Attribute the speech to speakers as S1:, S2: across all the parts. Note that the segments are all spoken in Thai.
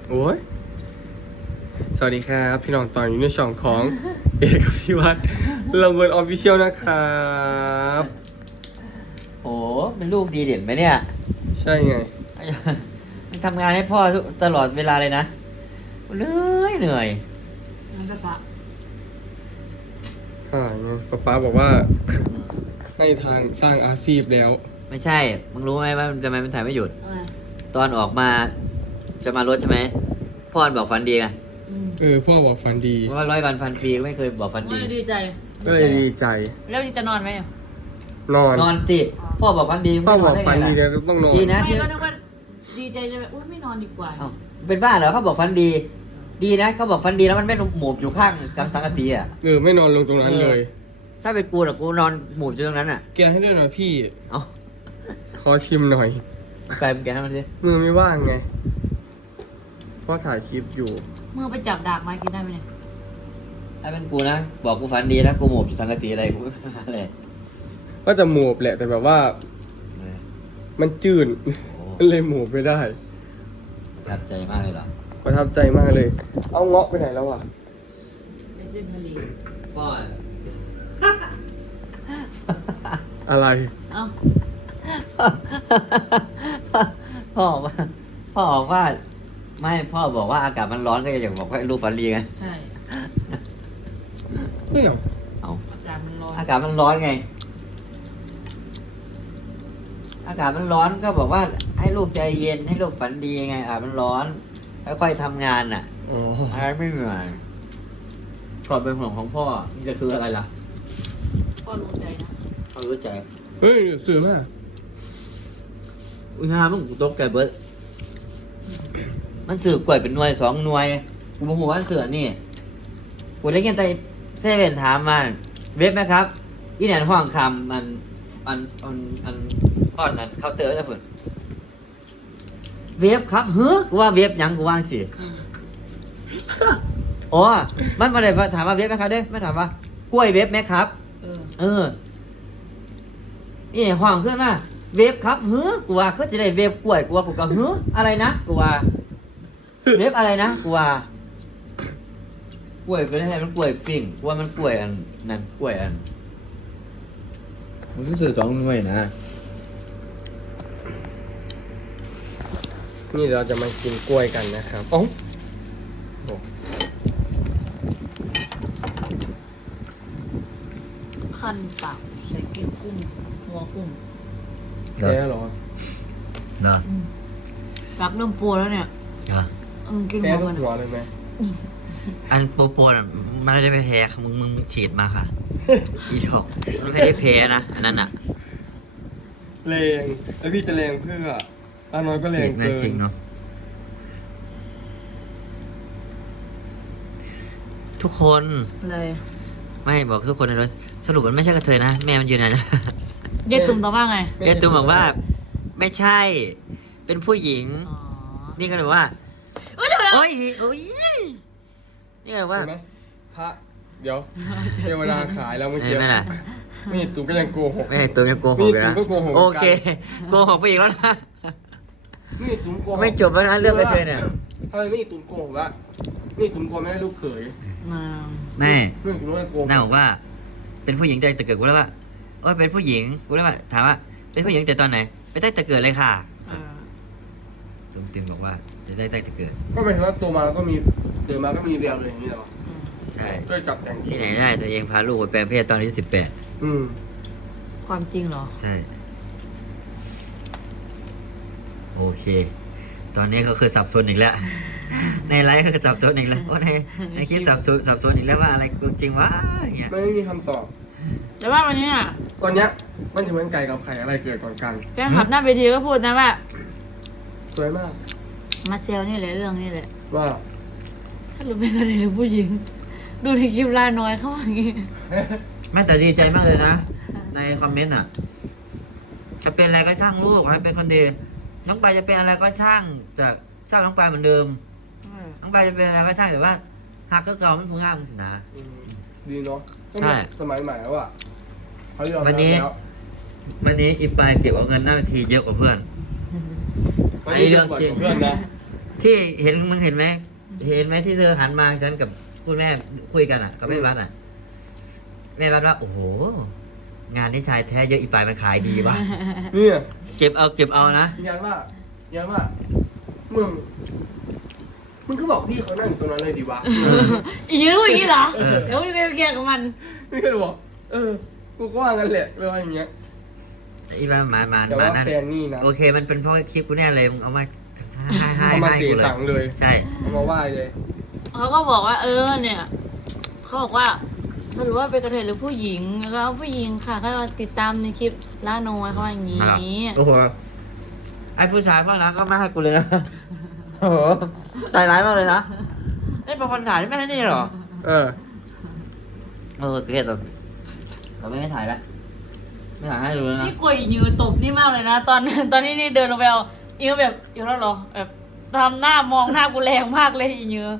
S1: โอ้ยสวัสดีครับพี่น้องตอนอยู่ในช่องของ เอกกับพี่วัดลำเบิร์นออฟฟิเชียลนะครับ
S2: โอ้เป็นลูกดีเด่นไหมเนี่ย
S1: ใช่ไง
S2: มันทำงานให้พ่อตลอดเวลาเลยนะเหนื่อย
S3: นั่นก็ปะ
S1: ไงป๊าบอกว่าให้ทางสร้างอาชีพแล้ว
S2: ไม่ใช่ มึงรู้ไหมว่าทำไมมันถ่ายไม่หยุด
S3: อะไร
S2: ตอนออกมาจะมารถใช่ไหมพ่อบอกฝันดีไง
S1: พ่อบอกฝันดี
S2: เพราะว่า100 วันพันปีก็ไม่เคยบอกฝันดี
S3: ดีใจ
S1: ก็เลยดีใจ
S3: แล้วจะนอนไหม
S1: นอน
S2: นอนติพ่อบอกฝันดี
S1: พ่อ
S2: ไม่น
S1: บ
S2: อ
S1: อน ก
S2: ได้
S1: ฝัน
S2: ไง
S1: ดี
S2: ล่ะ
S1: แล้วก็ต้องนอน
S2: ดีนะ
S3: ไม่ก็นึกว่าดีใจจะแบบอุ้ยไม่นอนดีกว่า
S2: เอ้าเป็นบ้าเหรอเขาบอกฝันดี ดีนะเขาบอกฝันดีแล้วมันไม่หมูบอยู่ข้างกำสังกะสีอ่ะ
S1: ไม่นอนลงตรงนั้นเลย
S2: ถ้าเป็นกูน่ะกูนอนหมูบอยู่ตรงนั้นอ่ะ
S1: แกให้ด้วยหน่อยพี่
S2: เอ้า
S1: ขอชิมหน่อย
S2: ไกลเป็นแกให้มันสิ
S1: มือไม่ว่างไงพ่อถ่ายคลิปอยู่
S3: เมื่อไปจับดากมากินได้ไหมเนี่ย
S2: ถ้าเป็นกูนะบอกกูฝันดีแล้วกูหมูบอยู่สังกะสีอะไรกูไม่มาเลย
S1: ก็จะหมูบแหละแต่แบบว่า มันจืด
S2: โอ้
S1: มันเลยหมูบไม่ได้
S2: ประทับใจมากเลยเหรอ
S1: ประทับใจมากเลย เอาเงาะไปไหนแล้วอ่ะ
S3: ไปขึ้นทะเล
S2: พ่อ
S1: อะไร
S3: เอ้า
S2: พ่อบอกว่าพ่อบอกว่าไม่พ่อบอกว่าอากาศมันร้อนก็อยากบอกว่าลูกฝันดีไง
S3: ใช่
S1: ไม่เหรอ
S2: เอา
S3: อากาศมันร้อน
S2: อากาศมันร้อนไง อากาศมันร้อนก็บอกว่าให้ลูกใจเย็นให้ลูกฝันดีไงอากาศมันร้อนค่อยๆทำงานน่ะ
S1: อ๋อ
S2: อะไรไม่เหนื่อยก่อนเป็นห่วงของพ่อนี่จะคืออะไรล่ะ
S3: ก็รู้ใจนะ
S2: เขารู้ใจ
S1: เฮ้ยเสือมา
S2: อุ้ยงามึงกูตกใจเบิร์ดมันสื่อกล้วยเป็นหน่วย2 หน่วยกูบอกว่ามันเสือนี่กูได้ยินแต่เซเว่นถามมาเว็บไหมครับอีแหนนห้องคำอันก้อนนั้นเคาน์เตอร์จะเพิ่นเว็บครับเฮ้อกูว่าเว็บหยังกูว่างสิอ๋อมันมาเลยถามว่าเว็บไหมครับเด้ไม่ถามว่ากล้วยเว็บไหมครับ เออนี่ห้องขึ้นมาเว็บครับเฮ้อกูว่าเขาจะได้เว็บกล้วยกูว่ากูก็เฮ้ออะไรนะกูว่าเว็บอะไรนะกูว่ากล้วยก็ได้มันกล้วยปิ้งกูว่ามันกล้วยอันนั่นกล้วยอันมันก็คือ2 หน่วยนะ
S1: นี่เราจะมากินกล้วยกันนะครับอ๋อโอ้
S3: คันปากใส่กินกุ้งหัวกุ้ง
S1: แพ้เหรอ
S2: เนาะ
S3: ปากเริ่มปูแล้วเนี่ยกิน
S1: แพ้
S3: หัว
S1: ทุ
S3: มั
S1: ก
S3: น
S1: หัวเลยไหม
S2: อันโปน่ะมันไม่ได้ไปแพ้ค่ะมึงฉีดมาค่ะ อีดอกมันไม่ได้แพ้นะอันนั้นอ่ะ
S1: แรงแล้วพี่จะแรงเพื่ออาน้อยก็แร
S2: ฉี
S1: ง
S2: ดไม่
S1: เกิน
S2: จริงเนาะทุกคน
S3: เลย
S2: ไม่บอกทุกคนในรถสรุปมันไม่ใช่กระเทยนะแม่มันยืนยันนะ
S3: เย็ดตุ่มต่อว่าไง
S2: เอตุ้มบอกว่า ไม่ใช่ เป็นผู้หญิง
S3: อ๋อ
S2: นี่ก็เลยว่า
S3: เอ้ยเดี๋ยวนะ
S2: โอ้ยนี่ก็เลยว่า
S1: เห็นไหมพระเดี๋ยวเทวดาขายแล้วเมื่อ
S2: เห็
S1: กี้
S2: นไหมล่ะ
S1: ไม่เห็นตุ้มก็ยังโกหก
S2: ไม่ให้ตัวยังโกหกเลยนะ
S1: นี่ตุ้มก็โกหก
S2: โอเคโกหกไปอีกแล้วนะ
S1: นี่ตุ้มโกหก
S2: ไม่จบแล้วนะเรื่องกระเทยเนี่ย
S1: ทำไมนี่ตุ้มโกหกวะนี่ตุ้มโกหกไม่ให้ลูกเขย
S3: มา
S2: แม่
S1: เรื่องตุ้มไม่โกหก
S2: น่าบอกว่า เป็นผู้หญิงใจแต่เกิดกูแล้วว่าโอ้ยเป็นผู้หญิงกูแล้วว่าถามว่าเป็นผู้หญิงแต่ตอนไหนไปได้แต่เกิดเลยค่ะ
S3: เออ
S2: ตุ้มติมบอกว่าจะได้แต่เกิด
S1: ก็หมายถึงว่าตัวมาแล้วก็มีเกิดมาก็มีแววเลยอย่างนี้เหรอ
S2: ใช่
S1: ก็จับแต่ง
S2: ที่ไหนได้ตัวเองพาลูกไปแปลงเพศตอนอายุ18
S1: อืม
S3: ความจริงเหรอ
S2: ใช่ โอเค ตอนนี้ก็คือสับสนอีกแล้ว ในไลฟ์ก็คือสับสนอีกแล้วว่าในคลิปสับสนอีกแล้วว่าอะไรจริงวะอย่างเงี้ย
S1: มันไม่มีคำตอบ
S3: แต่ว่าวันนี้น่ะ
S1: ตอนเนี้ยมันถึงมันไก่กับไข่อะไรเกิดก่อนกัน
S3: แฟนคลับหน้าเวทีก็พูดนะว่า
S1: สวยมาก
S3: มาเซลนี่แหละเรื่องนี่แหละ
S1: ว่า
S3: ถ้ารู้เป็นอะไรหรือผู้หญิง ดูในคลิปลาน้อยเขาว่าอย่างงี้
S2: แม่แต่ดีใจมากเลยนะ ในคอมเมนต์อ่ะ จะเป็นอะไรก็ช่างลูกให้เป็นคนดี น้องปายจะเป็นอะไรก็ช่างจากชอบน้องปายเหมือนเดิม น้องปายจะเป็นอะไรก็ช่างแต่ว่าหากก็เก่ามันคงง่ายมันสินะ
S1: ดีเนาะ
S2: ใช่
S1: สมัยใหม่แล้วอ่ะเขายอมรับ
S2: วันนี้
S1: แล้ว
S2: วันนี้อีปายเก็บเอาเงินหน้าเวทีเยอะกว่าเพื่อน
S1: วันนี้เรื่องจริงเพื่อนนะ
S2: ที่เห็นมึงเห็นไหมที่เธอหันมาฉันกับคุณแม่คุยกันอ่ะกับแม่วัดอ่ะ แม่วัดว่าโอ้โห งานนี้ชายแท้เยอะอีปลายมันขายดีวะ
S1: เนี่ย
S2: เก็บเอานะ
S1: ยันว่ามึงก็บอกพี่เขานั่งอยู่ตรงนั้นเลยดีวะ
S3: อียืนอย่างนี้เหรอ เดี๋ยวมึงไปเกี่ยกับมัน
S1: นี่ก็เลยบอกกูก็ว่างั้นแหละเลยว่าอย่างเงี้ย
S2: อีปลายมา
S1: แต่ว่า
S2: นั่น
S1: แฟนนี่นะ
S2: โอเค มันเป็นเพราะคลิปกูแน่เลยมึงเอามาให้
S1: เอามา
S2: ให้
S1: สี
S2: กูเลย
S1: สังเลย
S2: ใช่
S1: เอามาไหว้เลย
S3: เขาก็บอกว่าเนี่ยเขาบอกว่าสรุปว่าเป็นกระเทยหรือผู้หญิงแล้วก็ผู้หญิงค่ะก็ติดตามในคลิปล่าน้อยเขาว่าอย่างนี้
S2: โอ้โหไอ้ผู้ชายพวกนั้นก็ไม่ให้กูเลยนะโอ้โหใจร้ายมากเลยนะนี่เป็นคนถ่ายไม่ให้นี่หรอ
S1: เออ
S2: เกลียดเราไม่ถ่ายแล้วไม่ถ่ายให้ดูแล้วนะ
S3: นี่กลัวอียืนตบนี่มากเลยนะ ตอนที่นี่เดินลงไปเอาอีก็แบบอยู่แล้วเหรอแบบทำหน้ามองหน้ากูแรงมากเลยอียืน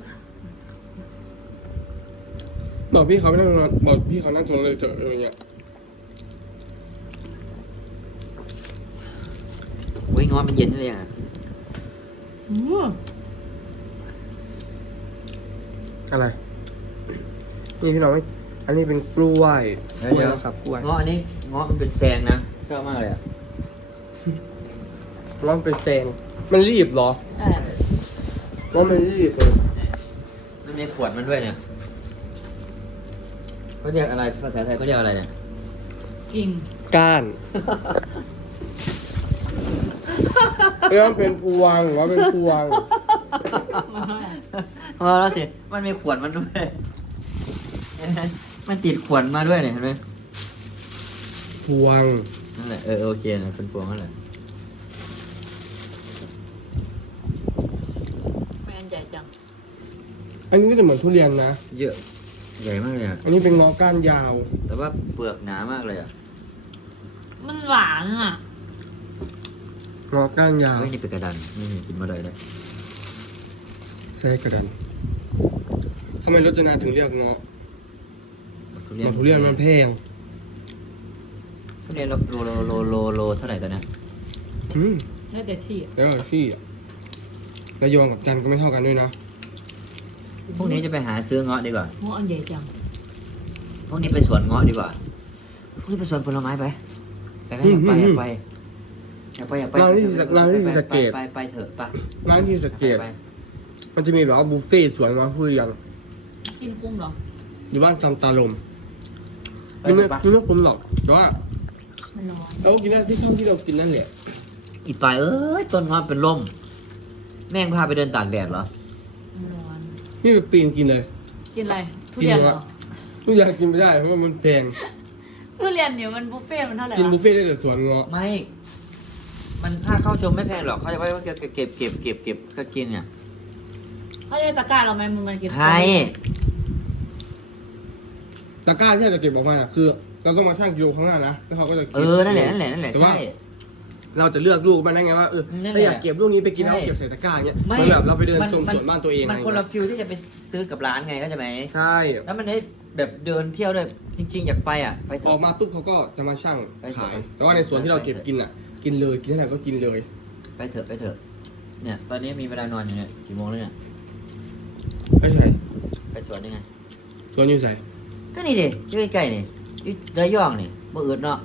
S1: บอกพี่เขาไม่นั่งตรงนั้นบอกพี่เขานั่งตรงนั้นเลยเถอะอะไรเงี้ย
S2: อุ้ยงอนมันเย็นเลยอ่ะ
S1: อะไร นี่พี่น้องไม่อันนี้เป็นกล้วยกล้วยนะครับกล้วย
S2: งออันนี้งอมันเป็นแซงนะชอบมากเลยอ่ะ
S1: มันเป็นแซงมันรีบเหรอ
S3: ใช่
S1: ว่ามันรีบเลย
S2: มันมีขวดมันด้วยเนี่ยเขาเรียกอะไรภาษาไทยเขาเรียกอะไรเนี่ย
S3: กิ่ง
S1: ก้านเอ้ยมันเป็นพวงว่าเป็นพวง
S3: มาเท่าไหร่
S2: มาแล้วสิมันมีขวดมันด้วยเห็นไหมมันติดขวดมาด้วยเนี่ยเห็นไหม
S1: พวง
S2: นั่นแหละโอเคนะเป็นพวงนั่นแหละ
S3: แมนใหญ่จัง
S1: อันนี้ก็จะเหมือนทุเรียนนะ
S2: เยอะใหญ่มากเลยอ่ะ
S1: อันนี้เป็นงอก้านยาว
S2: แต่ว่าเปลือกหนามากเลยอ่ะ
S3: มันหวานอ่ะ
S1: งอก้านยาว
S2: เฮ้ยนี่เป็นกระดานนี่กินมาเลยได้
S1: ใช่กระดันทำไมรจนาถึงเรียกงอเหมือนทุเรียนมันแพง
S2: ทุเรียนโลเท่าไหร่ตอนเนี้ย
S3: ได้แต่ที่
S1: แล้วที่ระยองกับจันทร์ก็ไม่เท่ากันด้วยนะ
S2: พวกนี้จะไปหาซื้อเงาะดีกว่า
S3: หัวอันใหญ่จัง
S2: พวกนี้ไปสวนเงาะดีกว่า พวกนี้ไปสวนผลไม้ไปไหมอยากไปอยากไป
S1: ร้านที่สะเกต
S2: ไปเถอะไป
S1: ร้านที่สะเกต
S2: ไป
S1: มันจะมีแบบว่าบุฟเฟ่ต์สวนมาทุเรียน
S3: กินคุ้มเหรอ
S1: อยู่บ้านซันตาลม
S2: ไป
S1: กิน
S2: เถ
S1: ไม่
S2: อะปะ
S1: กินไม่คุ้มหรอกแต่ว่า
S3: มันร้อน
S1: เราก็กินได้ที่ที่เรากินนั่นแหละ
S2: อีปลายต้นเงาะเป็นร่ม แม่งพาไปเดินตากแดดเหรอ
S3: มันร้อน
S1: นี่ไปปีนกินเลย
S3: กินอะไร ทุเรียนเหรอ
S1: ทุเรียนกินไม่ได้เพราะว่ามันแพง
S3: ทุเรียนเนี่ยมันบุฟเฟ่ต์มันเท่าไหร่
S1: กินบุฟ
S3: วะ
S1: เฟ่ต์ได้แต่สวนเงาะ
S2: ไม่ มันถ้าเข้าชมไม่แพงหรอกเขาจะไว้ว่าเก็บก็กินเนี่ย
S3: เขาได้ตะกร้าเราไหมมันกิน
S2: ให้
S1: ตะกร้าที่เราจะเก็บออกมาคือ เราต้องมาชั่งกิโลข้างหน้านะแล้วเขาก็จะคิด
S2: นั่นแหละ
S1: แต่ว่า
S2: ใช่
S1: เราจะเลือกลูกมันได้ไงว่า
S2: นั่นแหละ
S1: ถ้าอยากเก็บลูกนี้ไปกิน
S2: ใช่
S1: เราเก็บใส่ตะกร้าอย่างเงี้ย
S2: ไม่
S1: มันแบบเราไปเดิน
S2: มัน
S1: ชมสวนบ้านตัวเอง
S2: มัน
S1: อะไร
S2: คนละ
S1: เงี้ย
S2: ฟิลที่จะไปซื้อกับร้านไงเข้าใจไหม
S1: ใช่
S2: แล้วมันได้แบบเดินเที่ยวด้วยจริง ๆ อยากไปอ่ะไปเถ
S1: ออ
S2: อะ
S1: กมาปุ๊บเขาก็จะมาชั่ง
S2: ไปเถอะ
S1: ขาย แต่ว่าในสวนที่เราเก็บกินอ่ะ กินเลยกินเท่าไหร่ก็กินเลย
S2: ไปเถอะเนี่ยตอนนี้มีเวลานอนอยู่เนี่ยกี่โมงแล้วเนี่ย
S1: ไม่ใช่
S2: ไปสวนยังไง
S1: สวนอยู่ใส่
S2: ก็นี่ดิอยู่ใกล้ๆนี่อยู่ระยองนี่บ่อืดเนาะ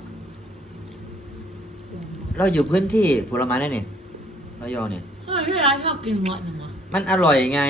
S2: เราอยู่พื้นที่ผลไม้นั่นนี่ระยองเนี่ย
S3: เฮ้ยพี่ร้านชอบกินเงาะหนึ่งวะ
S2: มันอร่อยไง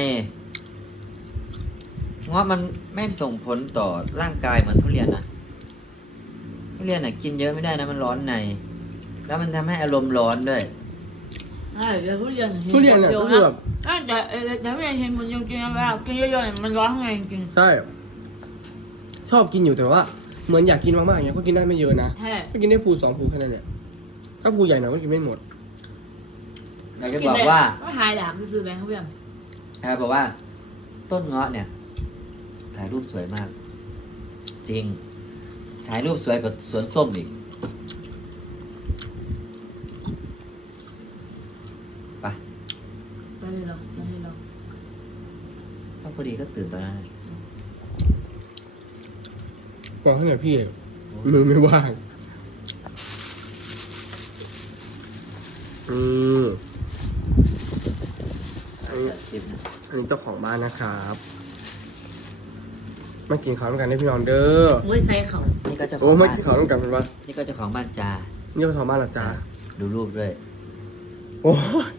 S2: เงาะมันไม่ส่งผลต่อร่างกายเหมือนทุเรียนนะทุเรียนกินเยอะไม่ได้นะมันร้อนใน แล้วมันทำให้อารมณ์ร้อนด้วย
S3: ใช่เดี๋ยวทุเรียน
S1: ทุเรียนเนี่ยก็คือแบบ
S3: แต่เดี๋ยวทุเรียนเห็นมันยังกินนะเวลากินเยอะๆมันร้อนข้างในจริง
S1: ใช่ ชอบกินอยู่แต่ว่า เหมือนอยากกินมากๆอย่างเงี้ยก็กินได้ไม่เยอะนะ
S3: ๆแฮ่
S1: ก็กินได้ภู2ภูแค่นั้นเนี่ยถ้าภูใหญ่หน่อยก็กินไม่หมด
S2: อยากจะบอกว่า
S3: ไม่หายด่าคือซื้อแบงค์เพื่อน
S2: บอกว่า ต้นเงาะเนี่ย ถ่ายรูปสวยมาก จริง ถ่ายรูปสวยกว่าสวนส้มอีกไป
S3: ไปเลยเหรอ
S2: ก็พอดีก็ตื่นตอนนั้น
S1: ก่อนขนาดพี่มือไม่ว่าง
S2: คลิปนะ
S1: อันนี้เจ้าของบ้านนะครับมากินข้าวด้วยกันได้พี่น้องเด้อ
S3: โอ้ยใส่เขา
S2: นี่ก็เจ้าข
S1: โอ้
S2: อง
S1: มา
S2: บ้าน
S1: กินข้าวด้วยกันเป็นปะ
S2: นี่ก็เจ้าของบ้านจ้า
S1: นี่เป็นของบ้านเหรอจ้า
S2: ดูรูปด้วย
S1: โอ้ย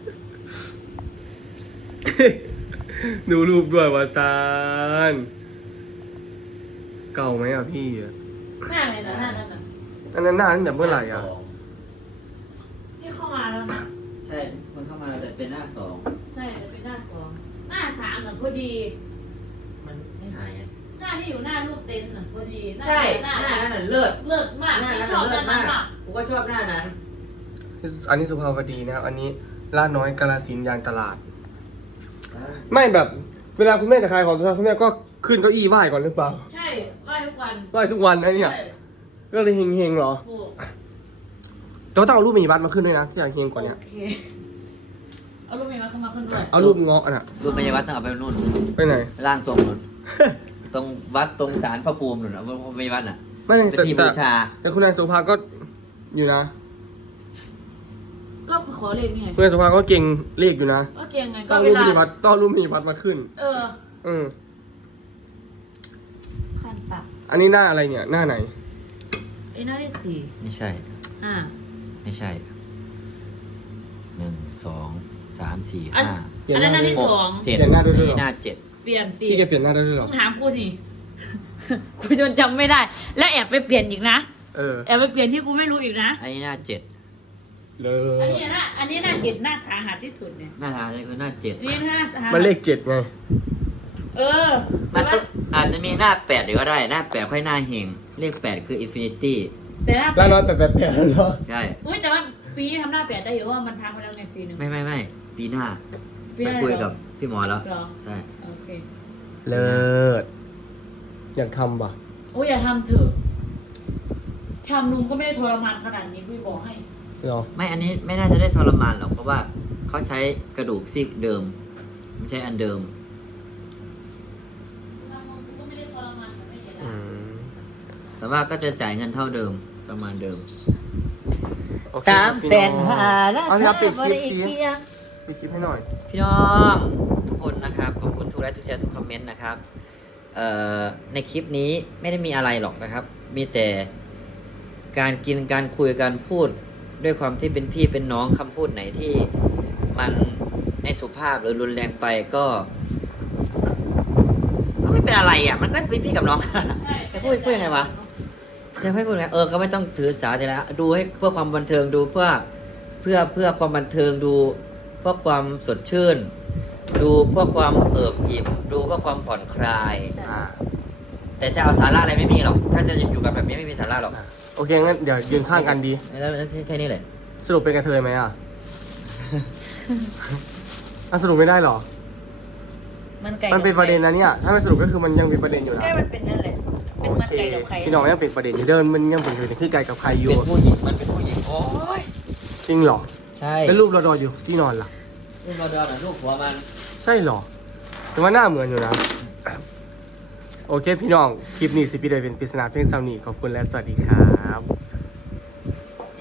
S1: ดูรูปด้วยวาซานเก่าไหมอ่ะพี่อะ
S3: หน้าเลยนะหน้านั่นน่ะ
S1: อันนั้นนานตั้งแต่เมื่อไหร่อ่ะ
S3: ที่เข้ามาแล้วนะ
S2: ใช่มันเข้ามาแล้วแต่เป็นหน้าสอง
S3: ใช่จะเป็นหน้าสองหน้าสามน่ะพอดี
S2: มันไม่หายอ่ะ
S3: หน้าที่อยู่หน้ารูปเต็นท์น่ะพอดีหน้า
S2: ใช่หน้านั้นน่ะเลิศ
S3: เลิศมาก
S2: หน้านั้น
S3: ชอบ
S2: เลิ
S3: หน้า
S2: ศ
S3: นั้น
S2: มาก
S3: มาก
S2: กูก็ชอบหน้านั้น
S1: อันนี้สุภาวดีนะครับอันนี้ลาดน้อยกาลสินธุ์ยางตลาด ไม่แบบ เวลาคุณแม่จะขายของทุกครั้งคุณแม่ก็ขึ้นเก้าอี้ไหว้ก่อนหรือเปล่า
S3: ใช่ไหว้ทุกวัน
S1: ไหว้ทุกวันนะเนี่ย
S3: ใช่
S1: ก็เลยเฮงๆเหรอ
S3: ถูก
S1: แต่ว่าต้องเอารูปหมีบัตรมาขึ้นด้วยนะที่อยากเฮงกว่าเนี้ย
S3: โอเคเอารูปเมย์มาเข้ามาขึ้นด้วย
S1: เอารูปเงาะน่ะ
S2: รูปพยาวัดต้องเอาไปนู่น
S1: ไปไหน
S2: ร่างทรงนู่น ตรงวัดตรงศาลพระภูมินู่นเอาพยาวัดอ่ะ
S1: ไม่
S2: เป็น
S1: แต่
S2: ที่
S1: แต่
S2: บูชา
S1: แต่คุณนายโสภาก็อยู่นะ
S3: ก็ขอเลขนี่ไง
S1: คุณนายโสภาก็เก่งเลขอยู่นะ
S3: ก็เกียงไงก็
S1: ต้อง
S3: เว
S1: รูป
S3: ลา
S1: หมีบัตรต้องรูปหมีบัตรมาขึ้น
S3: เออ
S1: อืม
S3: ขันปาก
S1: อันนี้หน้าอะไรเนี่ยหน้าไหน
S3: ไอ้หน้าที่สี่
S2: ไม่ใช่
S3: อ่า
S2: ไม่ใช่หนึ่งสองสามสี่
S3: อัน
S2: ห้า
S3: อันนั้นหน้าที่สอง
S2: เจ็ด
S1: เปลี่ยนหน้าด้วยเหรอ
S2: นี่หน้าเจ็ด
S3: เปลี่ยนสิ
S1: พี่แกเปลี่ยนหน้าได้ด้วยเหร
S3: ต้
S1: อ
S3: องถามกูสิ กูจนจำไม่ได้ แล้วแอบไปเปลี่ยนอีกนะ
S1: เออ
S3: แอบไปเปลี่ยนที่กูไม่รู้อีกนะ
S2: อันนี้หน้าเจ็ด
S1: เล
S3: อัน
S1: ย
S3: นี้นะอันนี้น่าเกลียดหน้าสาหัสที่สุดเนี่ย
S2: หน้าทางนี่คือหน้าเจ็ด
S3: นี่หน้าสาหัส
S1: มันเลข7ไง
S3: เออ
S2: มันต้องอาจจะมีหน้าแปดเดี๋ยวก็ได้ หน้าแปดค่อยหน้าเฮงเลขแปดคืออินฟินิตี้
S3: แต่หน้า
S1: แล้วน้อยแต่เหรอ
S2: ใช่
S3: อุ้ยแต่ว่าปีนี้ทำหน้าแปดได้อยู่ว่ามันทำมาแล้วไงปีหนึ่ง
S2: ไม่ปีหน้า
S3: ปี
S2: ไป
S3: หน้า
S2: คุย
S3: เหรอ
S2: กับพี่หมอแล้ว
S3: เหรอ
S2: ใช่
S3: โอเค
S1: เลิศอยากทำป่ะ
S3: โอ้ยอย่าทำเถอะทำลุงก็ไม่ได้ทรมานขนาดนี้พี่บอกให้
S1: เหรอ
S2: ไม่อันนี้ไม่น่าจะได้ทรมานหรอกเพราะว่าเขาใช้กระดูกซีกเดิมไม่ใช่อันเดิม
S3: ทำลุงก็ไม่ได้ทรมานแต่ไม่เห็น
S1: อื
S3: อะ
S1: ม
S2: แต่ว่าก็จะจ่ายเงินเท่าเดิมประมาณเดิม
S1: โอเคครับพี่น้องเอาที่เราปิดคลิปสิปิดคลิปให้หน่อย
S2: พี่น้องทุกคนนะครับขอบคุณทุกไลค์ทุกแชร์ทุกคอมเมนต์นะครับในคลิปนี้ไม่ได้มีอะไรหรอกนะครับ มีแต่การกินการคุยการพูดด้วยความที่เป็นพี่เป็นน้องคำพูดไหนที่มันไม่สุภาพหรือรุนแรงไปก็ไม่เป็นอะไรอ่ะมันก็เป็นพี่กับน้อง
S3: ใช่
S2: จะพูดยังไงวะ จะให้พูดไงก็ไม่ต้องถือสาแต่ละดูให้เพื่อความบันเทิงดูเพื่อความบันเทิงดูเพื่อความสดชื่น ดูเพื่อความเอิบอิ่มดูเพื่อความผ่อนคลาย
S3: ใช่
S2: แต่จะเอาสาระอะไรไม่มีหรอกถ้าจะอยู่กันแบบนี้ไม่มีสาระหรอก
S1: โอเคงั้นเดี๋ยวยืนข้างกันดี
S2: แล้วแค่นี้แหละ
S1: สรุปเป็นกระเทยไหมอ่ะ อ่ะสรุปไม่ได้เหรอ
S3: มันไก่
S1: มันเป็นประเด็นนะเนี่ย ถ้าไม่สรุปก็คือมันยังเป็นประเด็นอยู่นะ
S3: ใช่มันเป็นนั่นแหละเป็น
S1: โอ
S3: มัน
S1: เค
S3: ไก่กับไข่
S1: พี่น้องยังเป็นประเด็นอยู่เดินมันยังเป็นประเด็นที่ไกลกับใครอยู่
S2: เป็นผู้หญิงมันเป็นผู้หญิงโอ้ย
S1: จริงเหรอ
S2: ใช่
S1: แล้วรูปเราดออยู่ที่นอนล่ะ
S2: นี่มาดูหน่อยลูกหัวมัน
S1: ใช่เหรอ แต่ว่าหน้าเหมือนอยู่นะ โอเคพี่น้อง คลิปนี้สิพี่เลยเป็นปริศนาเพลงซาวนีขอบคุณและสวัสดีครับ